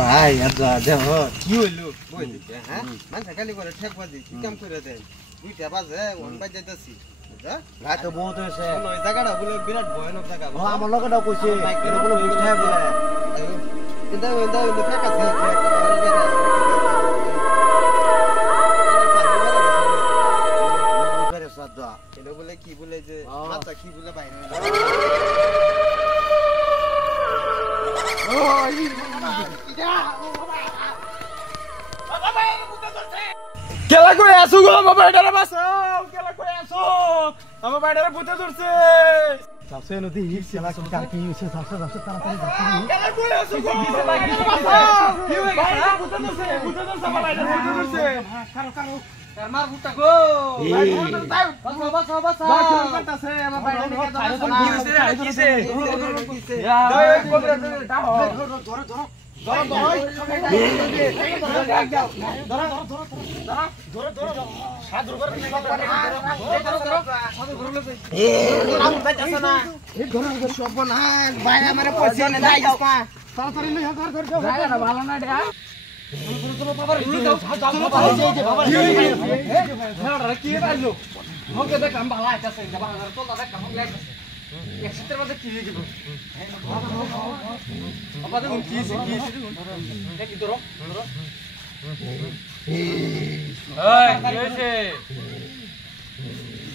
ভাই আচ্ছা দেখো কি হইলো বই দিতে হ্যাঁ মানুষ খালি করে ঠেক বাজি কি কাম করে দেন দুইটা বাজে ওন বাজ যাইতাছি বুঝা রাত বহুত হইছে ওই জায়গাটা বলে বিরাট ভয়ানক জায়গা ও আমার লগেটাও কইছে এটা কোনো বুঝ নাই বলে কিন্তু ওই ঠেক আছে এটা বলে কি বলে যে মাথা কি বলে বাইরে কেলা করে আসো গো আমার বাইডারে বাঁচাও কেলা করে আসো আমার বাইডারে ভূতে ধরছে যাচ্ছে নদী খেলা কি কার কি হইছে যাচ্ছে তাড়াতাড়ি যাচ্ছে কেলা করে আসো গো বাঁচাও কি হই গেছে ভূতে ধরছে আমার বাইডারে ভূতে ধরছে কারো তার মার ভূতটা গো বাঁচাও বাঁচাও করতেছে আমার বাইডারে কি হইছে রে কি হইছে এই কোবরা দাও ধরো একশোটার মধ্যে কি দিব বাবা দেখুন কি দেখি ধরো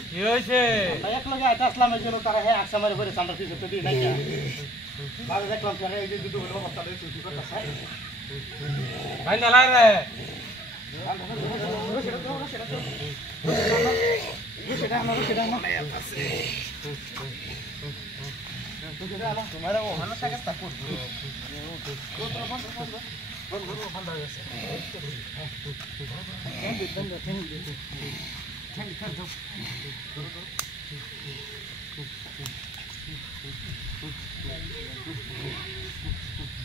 কি হয়েছে এক লগে আইতা আসলাম এই জন্য তারা হে আকসা মারে করে সান্ডা ফিস তো দি নাই বাবা দেখলাম তারা এই যে দুটো হলো অবস্থা লই চুরি করতেছে ভাই না লাই রে সেটা আমার তোমার ও মানস কাছে তা করব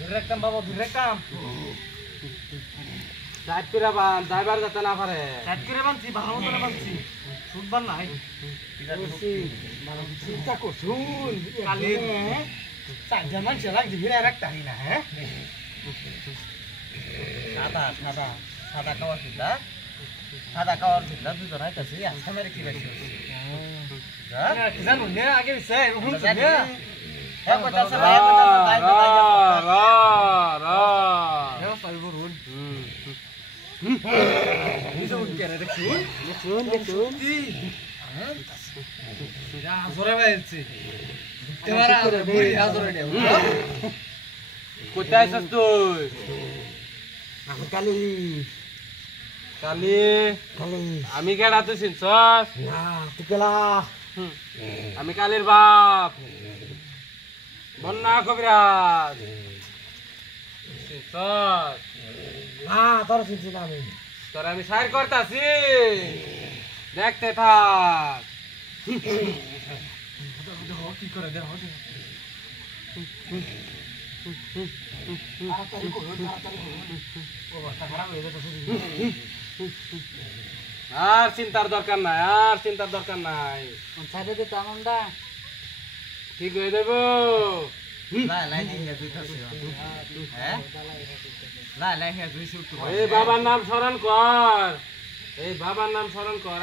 direkam bawa direkam সাইড করে বান ড্রাইভার যাতে না পারে সাইড করে বানছি ভালো মতো বানছি শুনবার নাই চিন্তা করছুন কালি চারজন মানুষ লাগছে ভিড়ে রাখতে হারি না হ্যাঁ সাদা খাওয়ার চিন্তা দুজন আইতাছি আজকে মেরে কি পাইছি জানো না আগে সে হুম জানি হ্যাঁ কইতাছে ভাই কোথায় আছিস তুই কালি আমি কেডা তুই চিনছস না তুই কেলা আমি কালীর বাপ বন্যা কবিরাজ চিনছস না তোর চিনছি না আমি তোর আমি সাইর করতাছি দেখতে থাক কি করে দে আর চিন্তার দরকার নাই ঠিক হয়ে দেব এই বাবার নাম স্মরণ কর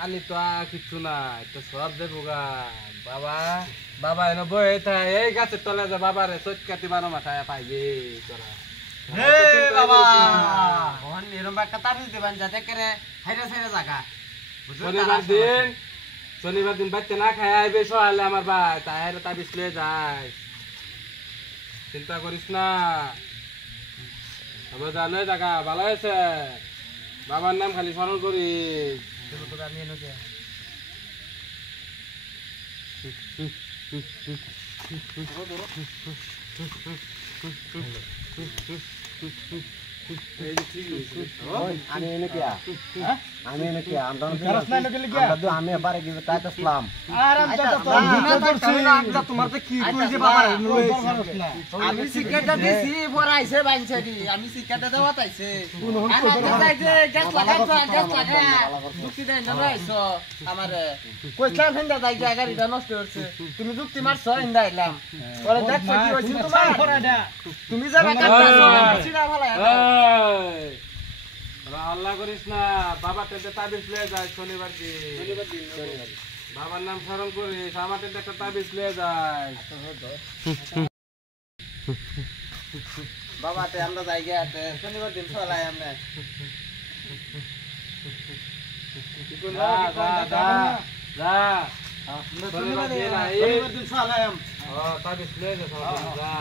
আলি তো কিচ্ছু নাই তো সব দেবো গা বাবা এনে বই এই গাছের তলে যে বাবারে চটকাতি বানো মাথায় পাইবে তোরা বাবা মোহন নিরম্বা কাতার দিবেন যাতে করে হাইরা সাইরা জায়গা শনিবার দিন বাচ্চা না খায় আইবে সহালে আমার ভাই তাই তাবিজ লয়ে যায় চিন্তা করিস না আমার জানো জায়গা ভালো হয়েছে বাবার নাম খালি স্মরণ করিস এই যে ঠিক আছে আমি এনে কি হ্যাঁ আমি এনে কি আমরা গারাস নাই নকে লিগা আমি বারে কি তাইতাছলাম আরাম যা তো তোমার তো কি কই যে বাবা আমি সিগারেটটা দিছি পরাইছে বাইনছে দি আমি সিগারেটটা দেওয়া তাইছে আমার যাইতে গ্যাস লাগা যুক্তি দেন না রাইছো আমারে কইছলাম ফেন্দা যাই যে গাড়িটা নষ্ট হচ্ছে তুমি যুক্তি মারছো ইন্দা আইলাম পরে দেখছো কি হইছে তোমার তুমি যারা কাটছো সিধা ভালাই এই আল্লাহ করিস না বাবা টেন্টে তাবিজ লয়ে যায় শনিবার দিন বাবার নাম স্মরণ করিস আমার টেন্টে একটা তাবিজ লয়ে যায় বাবাতে আমরা যাই গিয়াতে শনিবার দিন চলাই আমরা যা যা যা শনিবার দিন দিন সালাম তাবিজ লয়ে যা